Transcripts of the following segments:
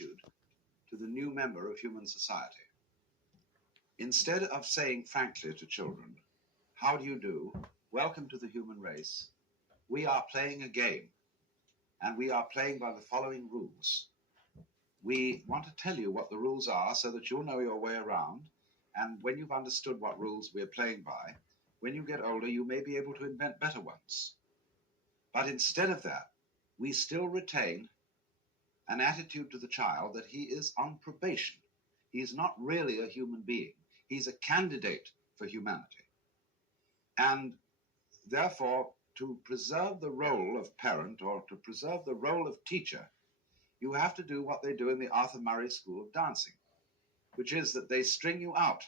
attitude to the new member of human society. Instead of saying frankly to children, how do you do? Welcome to the human race. We are playing a game, and we are playing by the following rules. We want to tell you what the rules are so that you'll know your way around, and when you've understood what rules we're playing by, when you get older, you may be able to invent better ones. But instead of that, we still retain an attitude to the child that he is on probation. He's not really a human being. He's a candidate for humanity. And therefore, to preserve the role of parent or to preserve the role of teacher, you have to do what they do in the Arthur Murray School of Dancing, which is that they string you out.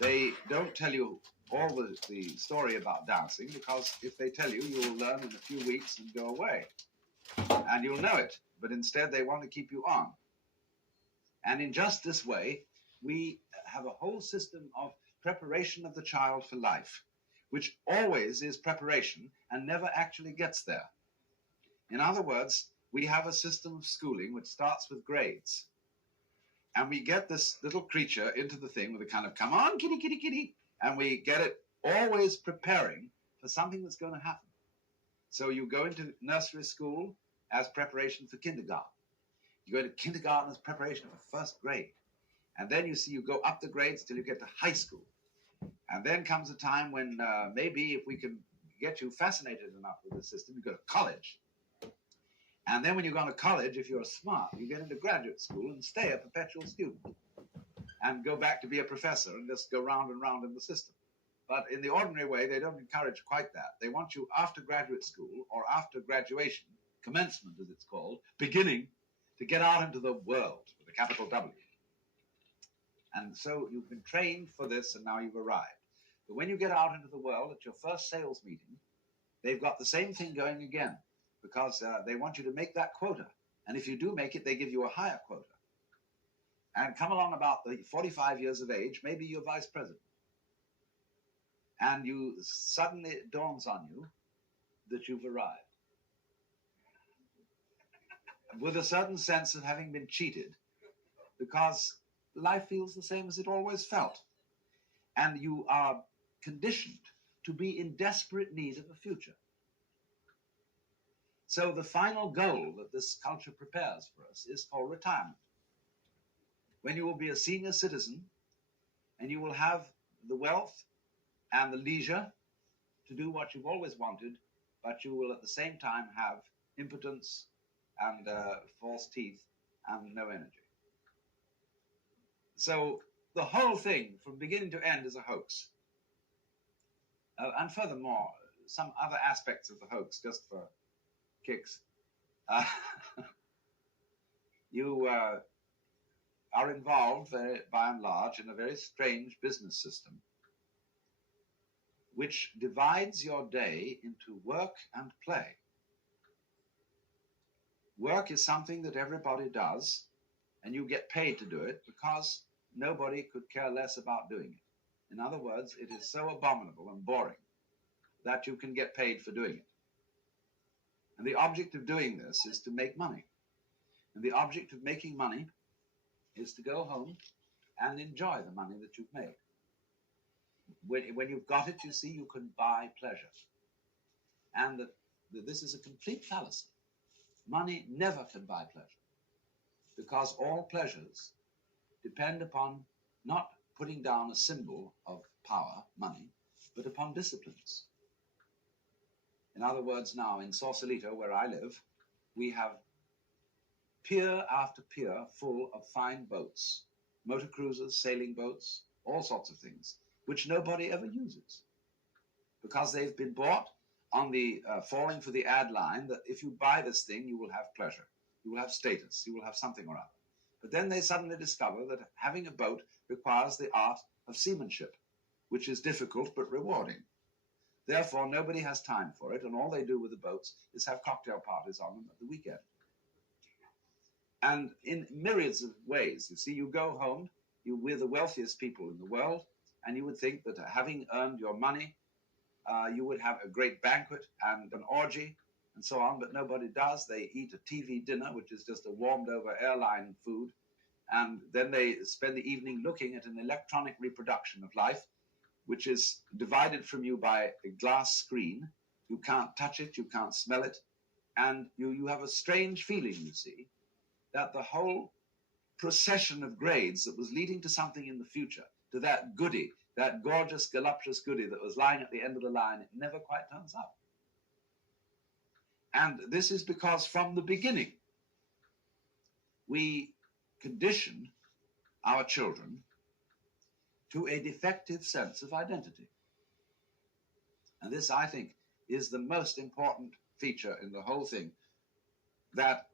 They don't tell you all the story about dancing, because if they tell you, you'll learn in a few weeks and go away. And you'll know it, but instead they want to keep you on. And in just this way, we have a whole system of preparation of the child for life, which always is preparation and never actually gets there. In other words, we have a system of schooling which starts with grades. And we get this little creature into the thing with a kind of, come on, kitty, kitty, kitty. And we get it always preparing for something that's going to happen. So you go into nursery school as preparation for kindergarten. You go to kindergarten as preparation for first grade. And then you go up the grades till you get to high school. And then comes a time when maybe if we can get you fascinated enough with the system, you go to college. And then when you go to college, if you're smart, you get into graduate school and stay a perpetual student and go back to be a professor and just go round and round in the system. But in the ordinary way, they don't encourage quite that. They want you after graduate school or after graduation, commencement as it's called, beginning, to get out into the world with a capital W. And so you've been trained for this and now you've arrived. But when you get out into the world at your first sales meeting, they've got the same thing going again, because they want you to make that quota. And if you do make it, they give you a higher quota. And come along about the 45 years of age, maybe you're vice president. And suddenly it dawns on you that you've arrived. With a certain sense of having been cheated, because life feels the same as it always felt. And you are conditioned to be in desperate need of a future. So the final goal that this culture prepares for us is called retirement, when you will be a senior citizen and you will have the wealth and the leisure to do what you've always wanted, but you will at the same time have impotence and false teeth and no energy. So the whole thing from beginning to end is a hoax. And furthermore, some other aspects of the hoax, just for kicks. You are involved, by and large, in a very strange business system which divides your day into work and play. Work is something that everybody does, and you get paid to do it because nobody could care less about doing it. In other words, it is so abominable and boring that you can get paid for doing it. And the object of doing this is to make money. And the object of making money is to go home and enjoy the money that you've made. When you've got it, you see, you can buy pleasure. And that this is a complete fallacy. Money never can buy pleasure, because all pleasures depend upon not putting down a symbol of power, money, but upon disciplines. In other words, now in Sausalito, where I live, we have pier after pier full of fine boats, motor cruisers, sailing boats, all sorts of things, which nobody ever uses, because they've been bought on the falling for the ad line that if you buy this thing, you will have pleasure, you will have status, you will have something or other. But then they suddenly discover that having a boat requires the art of seamanship, which is difficult but rewarding. Therefore, nobody has time for it, and all they do with the boats is have cocktail parties on them at the weekend. And in myriads of ways, you see, you go home, we're the wealthiest people in the world, and you would think that having earned your money, you would have a great banquet and an orgy, and so on, but nobody does. They eat a TV dinner, which is just a warmed over airline food, and then they spend the evening looking at an electronic reproduction of life, which is divided from you by a glass screen. You can't touch it, you can't smell it, and you have a strange feeling, you see, that the whole procession of grades that was leading to something in the future, to that goody, that gorgeous, voluptuous goody that was lying at the end of the line, it never quite turns up. And this is because from the beginning, we condition our children to a defective sense of identity. And this, I think, is the most important feature in the whole thing, that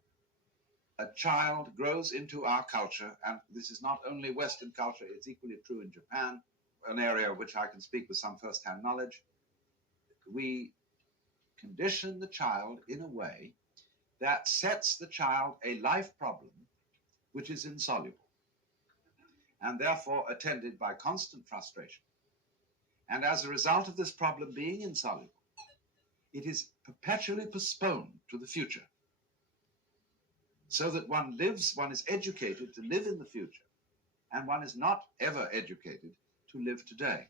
a child grows into our culture, and this is not only Western culture, it's equally true in Japan, an area of which I can speak with some first-hand knowledge. We condition the child in a way that sets the child a life problem which is insoluble, and therefore attended by constant frustration. And as a result of this problem being insoluble, it is perpetually postponed to the future, so that one is educated to live in the future, and one is not ever educated to live today.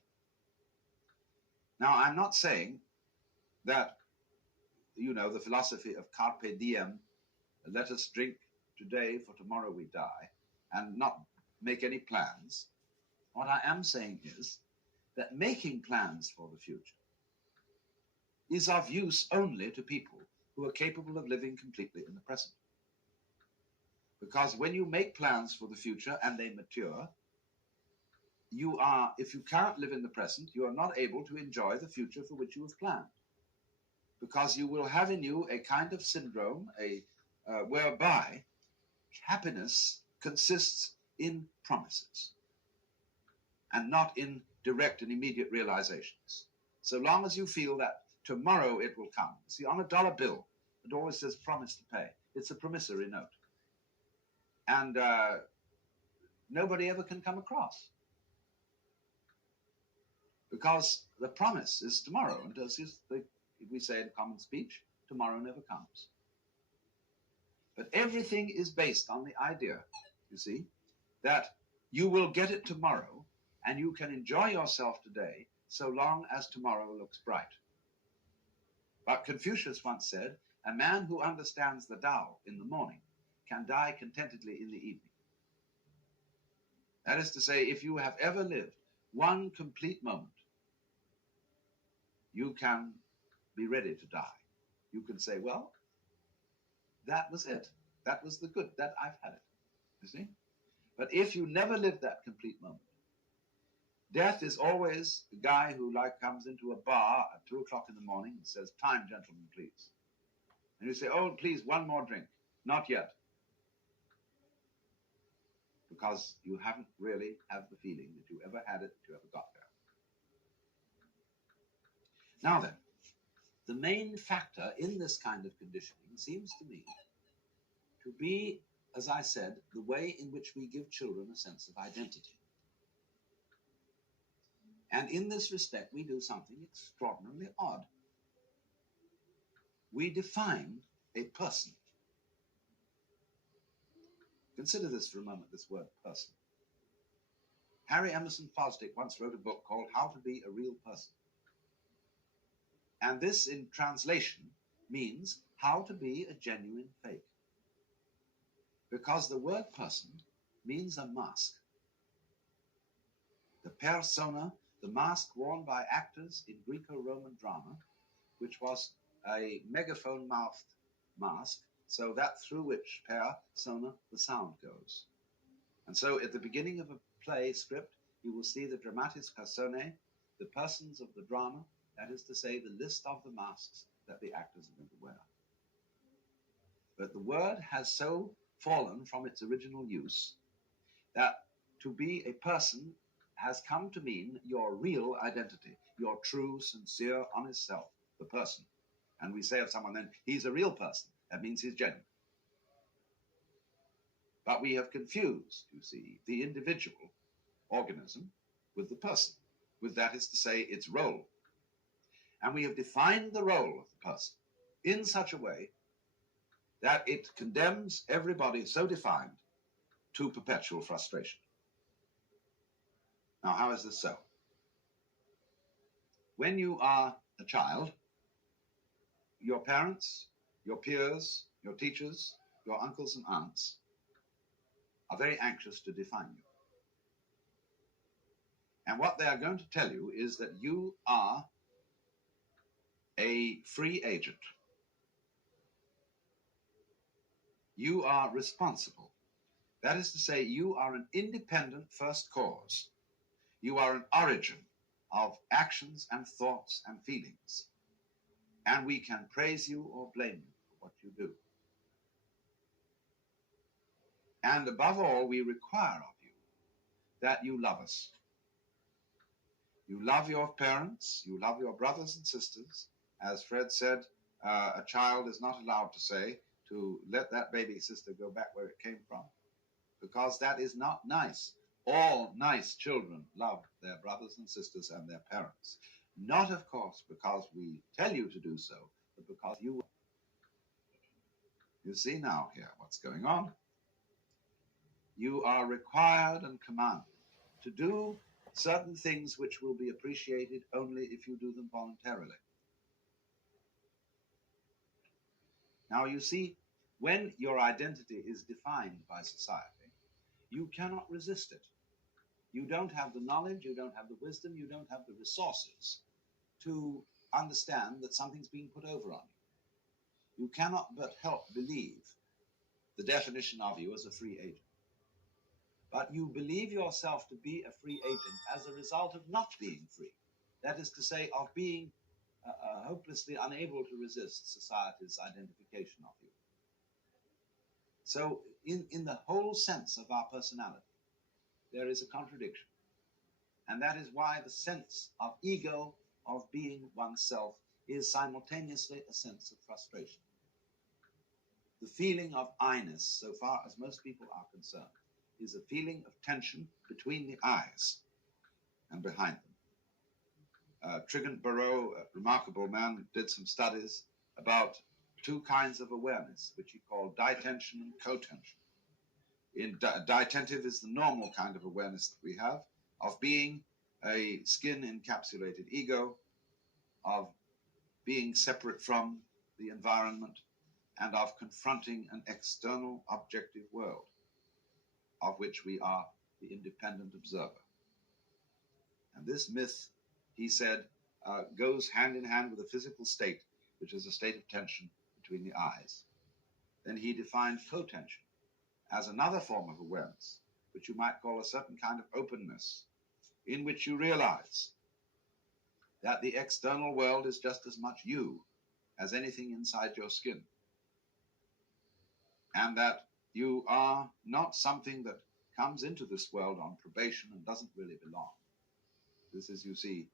Now, I'm not saying that, the philosophy of carpe diem, let us drink today for tomorrow we die, and not make any plans. What I am saying is that making plans for the future is of use only to people who are capable of living completely in the present. Because when you make plans for the future and they mature, if you can't live in the present, you are not able to enjoy the future for which you have planned. Because you will have in you a kind of syndrome, whereby happiness consists in promises and not in direct and immediate realizations. So long as you feel that tomorrow it will come. See, on a dollar bill, it always says promise to pay. It's a promissory note. And nobody ever can come across, because the promise is tomorrow, and we say in common speech, tomorrow never comes. But everything is based on the idea, you see, that you will get it tomorrow, and you can enjoy yourself today so long as tomorrow looks bright. But Confucius once said, a man who understands the Tao in the morning can die contentedly in the evening. That is to say, if you have ever lived one complete moment, you can be ready to die. You can say, well, that was it. That was the good. That I've had it. You see? But if you never lived that complete moment, death is always the guy who comes into a bar at 2 o'clock in the morning and says, time, gentlemen, please. And you say, oh, please, one more drink. Not yet. Because you haven't really had the feeling that you ever had it, that you ever got there. Now then, the main factor in this kind of conditioning seems to me to be, as I said, the way in which we give children a sense of identity. And in this respect, we do something extraordinarily odd. We define a person. Consider this for a moment, this word person. Harry Emerson Fosdick once wrote a book called How to Be a Real Person. And this, in translation, means how to be a genuine fake. Because the word person means a mask. The persona, the mask worn by actors in Greco-Roman drama, which was a megaphone-mouthed mask, so that through which persona, the sound goes. And so at the beginning of a play script, you will see the dramatis personae, the persons of the drama, that is to say, the list of the masks that the actors are going to wear. But the word has so fallen from its original use that to be a person has come to mean your real identity, your true, sincere, honest self, the person. And we say of someone then, he's a real person. That means he's genuine. But we have confused, you see, the individual organism with the person, with, that is to say, its role. And we have defined the role of the person in such a way that it condemns everybody so defined to perpetual frustration. Now, how is this so? When you are a child, your parents, your peers, your teachers, your uncles and aunts are very anxious to define you. And what they are going to tell you is that you are a free agent. You are responsible. That is to say, you are an independent first cause. You are an origin of actions and thoughts and feelings. And we can praise you or blame you for what you do. And above all, we require of you that you love us. You love your parents, you love your brothers and sisters. As Fred said, a child is not allowed to say, to let that baby sister go back where it came from, because that is not nice. All nice children love their brothers and sisters and their parents. Not, of course, because we tell you to do so, but because you see now here what's going on. You are required and commanded to do certain things which will be appreciated only if you do them voluntarily. Now, you see, when your identity is defined by society, you cannot resist it. You don't have the knowledge, you don't have the wisdom, you don't have the resources to understand that something's being put over on you. You cannot but help believe the definition of you as a free agent. But you believe yourself to be a free agent as a result of not being free. That is to say, of being hopelessly unable to resist society's identification of you. So in the whole sense of our personality, there is a contradiction. And that is why the sense of ego, of being oneself, is simultaneously a sense of frustration. The feeling of I-ness, so far as most people are concerned, is a feeling of tension between the eyes and behind them. Trigant Barreau, a remarkable man, did some studies about two kinds of awareness, which he called ditension and cotension. Ditentive is the normal kind of awareness that we have, of being a skin-encapsulated ego, of being separate from the environment, and of confronting an external objective world, of which we are the independent observer. And this myth, he said, goes hand in hand with a physical state, which is a state of tension between the eyes. Then he defined cotension as another form of awareness, which you might call a certain kind of openness, in which you realize that the external world is just as much you as anything inside your skin, and that you are not something that comes into this world on probation and doesn't really belong. This is, you see,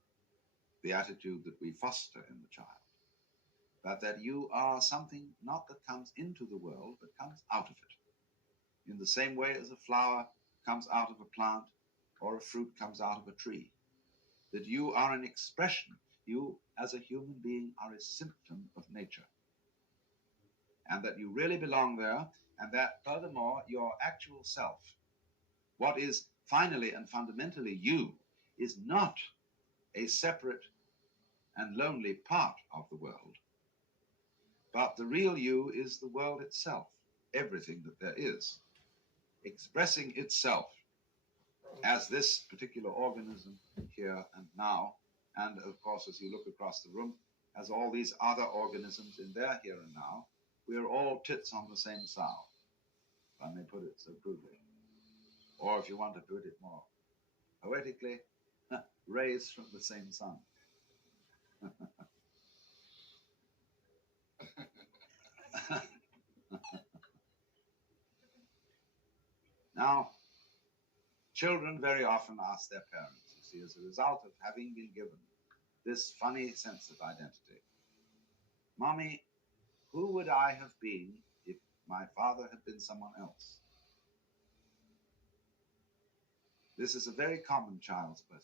the attitude that we foster in the child, but that you are something not that comes into the world, but comes out of it, in the same way as a flower comes out of a plant or a fruit comes out of a tree. That you are an expression, you as a human being are a symptom of nature, and that you really belong there, and that furthermore your actual self, what is finally and fundamentally you, is not a separate and lonely part of the world, but the real you is the world itself, everything that there is, expressing itself as this particular organism here and now, and of course, as you look across the room, as all these other organisms in their here and now, we are all tits on the same sow, if I may put it so crudely. Or if you want to put it more poetically, rays from the same sun. Now, children very often ask their parents, you see, as a result of having been given this funny sense of identity, Mommy, who would I have been if my father had been someone else? This is a very common child's question,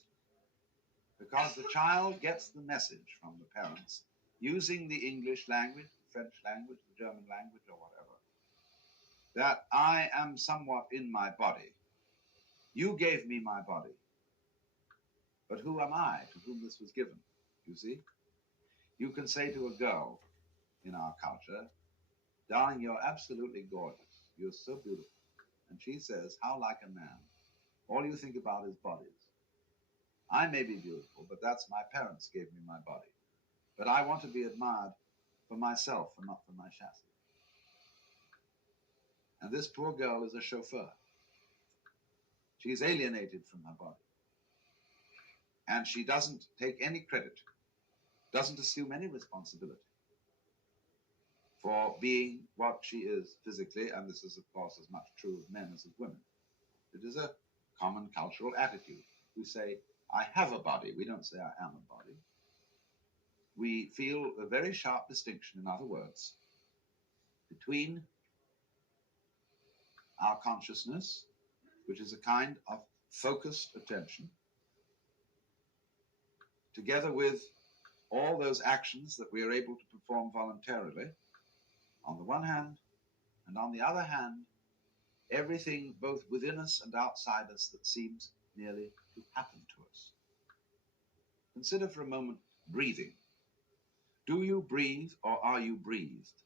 because the child gets the message from the parents using the English language, French language, the German language, or whatever, that I am somewhat in my body. You gave me my body. But who am I to whom this was given? You see? You can say to a girl in our culture, darling, you're absolutely gorgeous. You're so beautiful. And she says, how like a man. All you think about is bodies. I may be beautiful, but that's my parents gave me my body. But I want to be admired for myself and not for my chassis. And this poor girl is a chauffeur. She's alienated from her body. And she doesn't take any credit, doesn't assume any responsibility for being what she is physically, and this is, of course, as much true of men as of women. It is a common cultural attitude. We say, I have a body. We don't say, I am a body. We feel a very sharp distinction, in other words, between our consciousness, which is a kind of focused attention, together with all those actions that we are able to perform voluntarily, on the one hand, and on the other hand, everything both within us and outside us that seems merely to happen to us. Consider for a moment breathing. Do you breathe or are you breathed?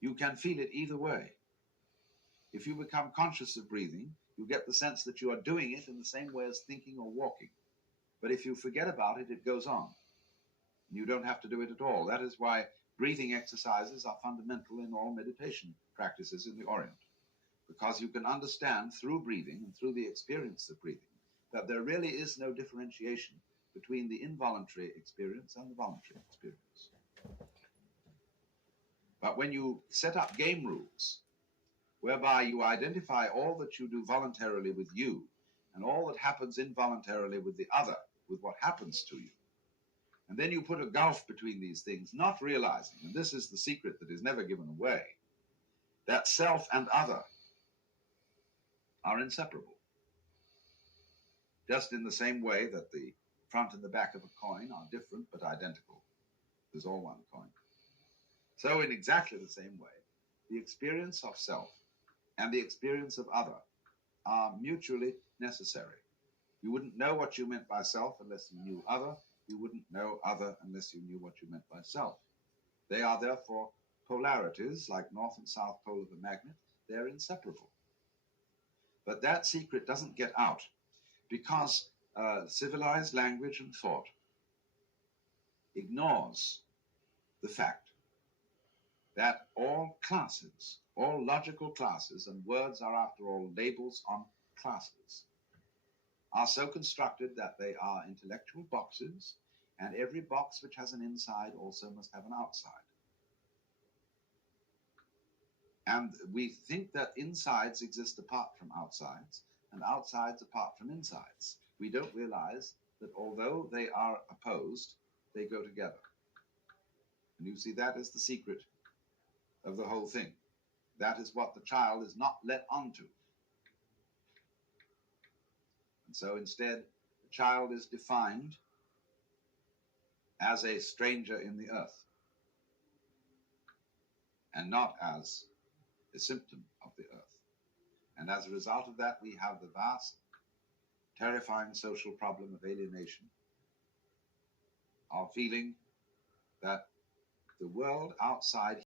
You can feel it either way. If you become conscious of breathing, you get the sense that you are doing it in the same way as thinking or walking. But if you forget about it, it goes on. You don't have to do it at all. That is why breathing exercises are fundamental in all meditation practices in the Orient, because you can understand through breathing and through the experience of breathing that there really is no differentiation between the involuntary experience and the voluntary experience. But when you set up game rules whereby you identify all that you do voluntarily with you and all that happens involuntarily with the other, with what happens to you, and then you put a gulf between these things, not realizing, and this is the secret that is never given away, that self and other are inseparable. Just in the same way that the front and the back of a coin are different but identical. There's all one coin. So in exactly the same way, the experience of self and the experience of other are mutually necessary. You wouldn't know what you meant by self unless you knew other. You wouldn't know other unless you knew what you meant by self. They are therefore polarities, like north and south pole of a magnet. They're inseparable. But that secret doesn't get out because civilized language and thought ignores the fact that all classes, all logical classes, and words are after all labels on classes, are so constructed that they are intellectual boxes, and every box which has an inside also must have an outside. And we think that insides exist apart from outsides, and outsides apart from insides. We don't realize that although they are opposed, they go together. And you see, that is the secret of the whole thing. That is what the child is not let onto. And so instead, the child is defined as a stranger in the earth, and not as a symptom of the earth. And as a result of that, we have the vast, terrifying social problem of alienation, of feeling that the world outside